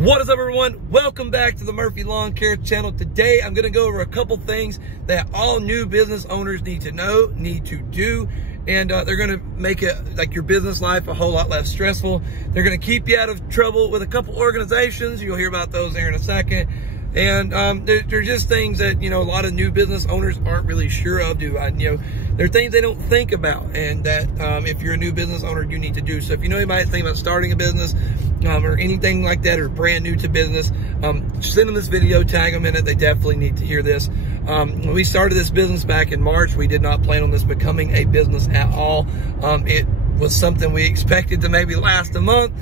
What is up, everyone? Welcome back to the Murphy Lawn Care channel. Today I'm going to go over a couple things that all new business owners need to know, need to do, and they're going to make it like your business life a whole lot less stressful. They're going to keep you out of trouble with a couple organizations. You'll hear about those there in a second. And they're just things that, a lot of new business owners aren't really sure of. They're things they don't think about, and that if you're a new business owner, you need to do. So if you know anybody thinking about starting a business or anything like that, or brand new to business, send them this video, tag them in it. They definitely need to hear this. When we started this business back in March, we did not plan on this becoming a business at all. It was something we expected to maybe last a month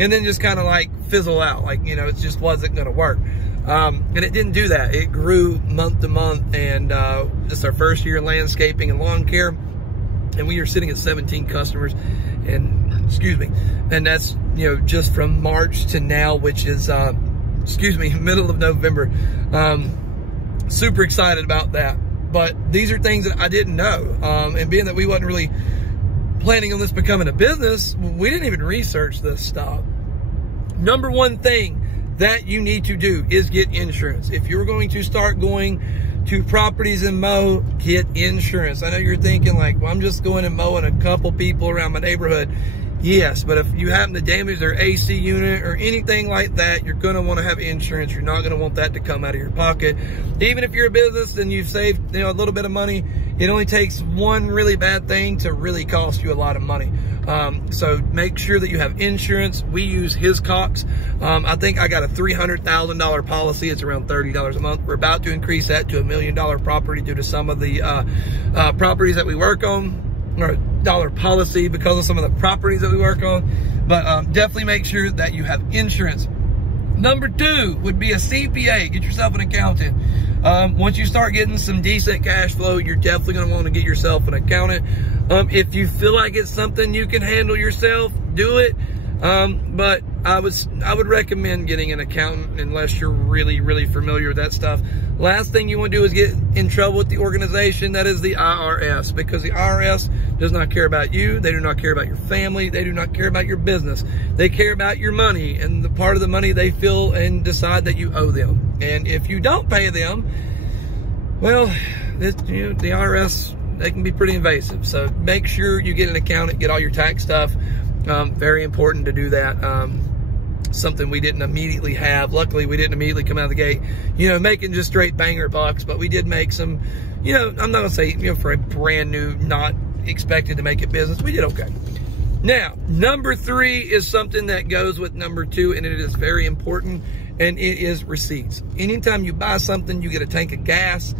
and then just kind of like fizzle out. It just wasn't going to work. And it didn't do that. It grew month to month, and it's our first year in landscaping and lawn care, and we are sitting at 17 customers, and that's just from March to now, which is middle of November. Super excited about that. But these are things that I didn't know, and being that we wasn't really planning on this becoming a business, we didn't even research this stuff. Number one thing that you need to do is get insurance. If you're going to start going to properties and mow, get insurance. I know you're thinking like, well, I'm just going and mowing a couple people around my neighborhood. Yes, but if you happen to damage their AC unit or anything like that, you're going to want to have insurance. You're not going to want that to come out of your pocket. Even if you're a business and you've saved a little bit of money, it only takes one really bad thing to really cost you a lot of money. So make sure that you have insurance. We use Hiscox. I think I got a $300,000 policy. It's around $30 a month. We're about to increase that to $1 million property due to some of the properties that we work on, or dollar policy because of some of the properties that we work on. But definitely make sure that you have insurance. Number two would be a CPA. Get yourself an accountant. Once you start getting some decent cash flow, you're definitely going to want to get yourself an accountant. If you feel like it's something you can handle yourself, do it. But I would recommend getting an accountant unless you're really, really familiar with that stuff. Last thing you want to do is get in trouble with the organization, that is the IRS, because the IRS does not care about you. They do not care about your family. They do not care about your business. They care about your money and the part of the money they feel and decide that you owe them. And if you don't pay them, well, the IRS, they can be pretty invasive. So make sure you get an accountant, get all your tax stuff. Very important to do that. Something we didn't immediately have. Luckily, we didn't immediately come out of the gate, making just straight banger bucks, but we did make some, I'm not gonna say, for a brand new, not expected to make it business, we did okay. Now, number three is something that goes with number two, and it is very important, and it is receipts. Anytime you buy something, you get a tank of gas,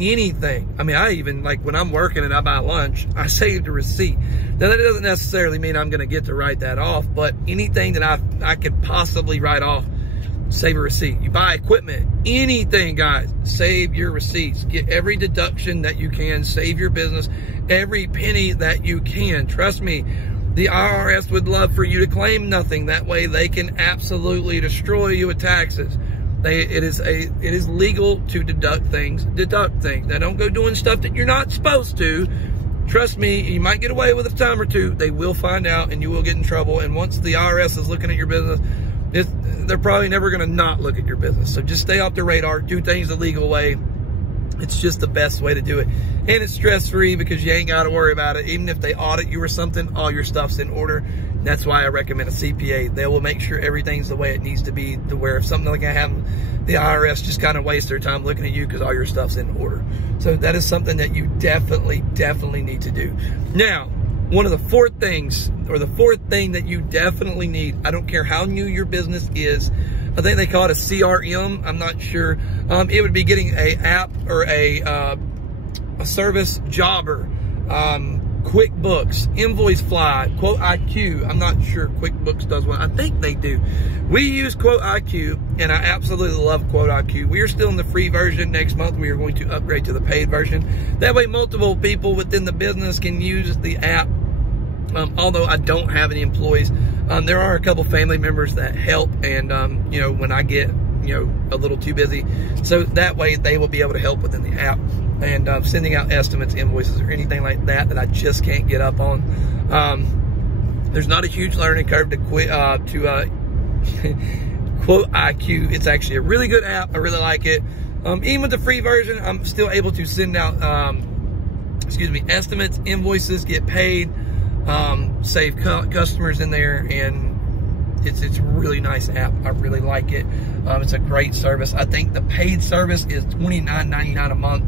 anything. I mean, I even, like when I'm working and I buy lunch, I saved a receipt. Now, that doesn't necessarily mean I'm going to get to write that off, but anything that I could possibly write off, save a receipt. You buy equipment, anything, guys, save your receipts. Get every deduction that you can, save your business, every penny that you can. Trust me, the IRS would love for you to claim nothing. That way they can absolutely destroy you with taxes. It is legal to deduct things. Now, don't go doing stuff that you're not supposed to. Trust me, you might get away with it a time or two. They will find out, and you will get in trouble. And once the IRS is looking at your business, they're probably never going to not look at your business. So just stay off the radar. Do things the legal way. It's just the best way to do it. And it's stress-free because you ain't got to worry about it. Even if they audit you or something, all your stuff's in order. That's why I recommend a CPA. They will make sure everything's the way it needs to be, to where if something like that happens, the IRS just kind of wastes their time looking at you because all your stuff's in order. So that is something that you definitely need to do. Now, one of the fourth things, or the fourth thing that you definitely need, I don't care how new your business is, I think they call it a CRM. I'm not sure. It would be getting a app or a service jobber, QuickBooks, InvoiceFly, QuoteIQ. I'm not sure QuickBooks does one. I think they do. We use QuoteIQ, and I absolutely love QuoteIQ. We are still in the free version. Next month, we are going to upgrade to the paid version. That way, multiple people within the business can use the app. Although I don't have any employees, there are a couple family members that help, and when I get a little too busy, so that way they will be able to help within the app, and sending out estimates, invoices, or anything like that I just can't get up on. There's not a huge learning curve to Quote IQ. It's actually a really good app. I really like it. Even with the free version, I'm still able to send out, estimates, invoices, get paid, save customers in there, and it's a really nice app. I really like it. It's a great service. I think the paid service is $29.99 a month.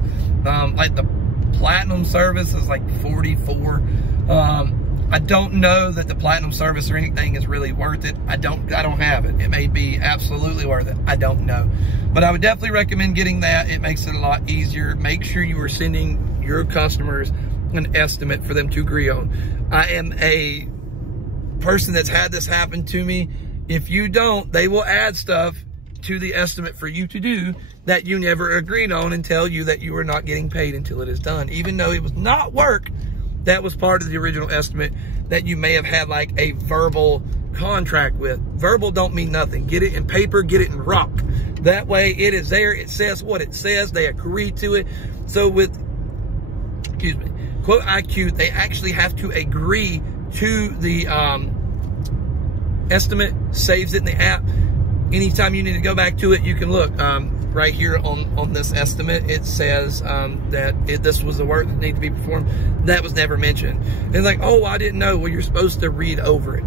Like the platinum service is like $44. I don't know that the platinum service or anything is really worth it. I don't have it. It may be absolutely worth it. I don't know. But I would definitely recommend getting that. It makes it a lot easier. Make sure you are sending your customers an estimate for them to agree on. I am a person that's had this happen to me. If you don't, they will add stuff to the estimate for you to do that you never agreed on and tell you that you are not getting paid until it is done, even though it was not work that was part of the original estimate that you may have had like a verbal contract with. Verbal don't mean nothing. Get it in paper, get it in rock. That way it is there. It says what it says. They agree to it. So with, Quote IQ, they actually have to agree to the estimate, saves it in the app. Anytime you need to go back to it, you can look. Right here on this estimate, it says that this was the work that needed to be performed. That was never mentioned. And like, oh, I didn't know. Well, you're supposed to read over it.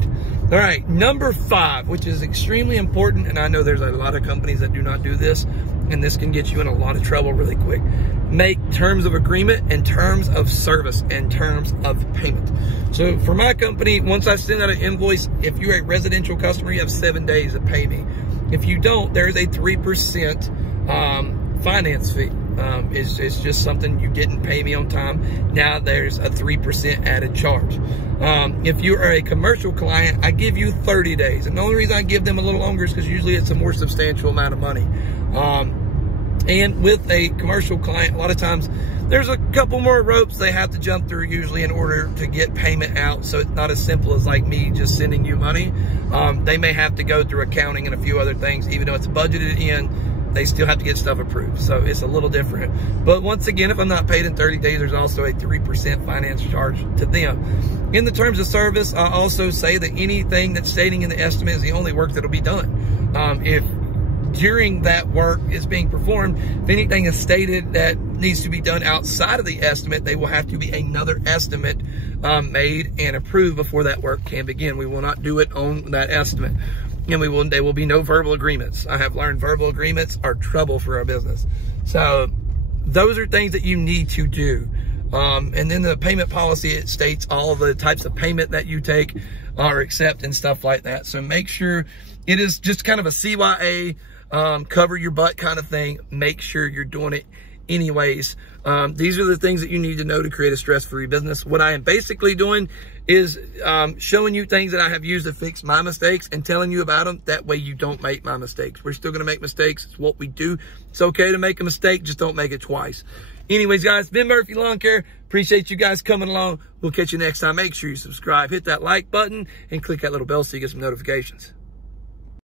All right, number 5, which is extremely important, and I know there's a lot of companies that do not do this, and this can get you in a lot of trouble really quick. Make terms of agreement and terms of service and terms of payment. So for my company, once I send out an invoice, if you're a residential customer, you have 7 days to pay me. If you don't, there's a 3% finance fee. It's just something you didn't pay me on time. Now there's a 3% added charge. If you are a commercial client, I give you 30 days. And the only reason I give them a little longer is because usually it's a more substantial amount of money. And with a commercial client, a lot of times there's a couple more ropes they have to jump through usually in order to get payment out. So it's not as simple as like me just sending you money. They may have to go through accounting and a few other things. Even though it's budgeted in, they still have to get stuff approved. So it's a little different. But once again, if I'm not paid in 30 days, there's also a 3% finance charge to them. In the terms of service, I also say that anything that's stating in the estimate is the only work that'll be done. If during that work is being performed, if anything is stated that needs to be done outside of the estimate, they will have to be another estimate made and approved before that work can begin. We will not do it on that estimate. And there will be no verbal agreements. I have learned verbal agreements are trouble for our business. So those are things that you need to do. And then the payment policy, it states all the types of payment that you take or accept and stuff like that. So make sure it is just kind of a CYA, cover your butt kind of thing. Make sure you're doing it anyways. These are the things that you need to know to create a stress-free business. What I am basically doing is showing you things that I have used to fix my mistakes and telling you about them. That way you don't make my mistakes. We're still going to make mistakes. It's what we do. It's okay to make a mistake. Just don't make it twice. Anyways, guys, Ben Murphy Lawn Care. Appreciate you guys coming along. We'll catch you next time. Make sure you subscribe, hit that like button, and click that little bell so you get some notifications.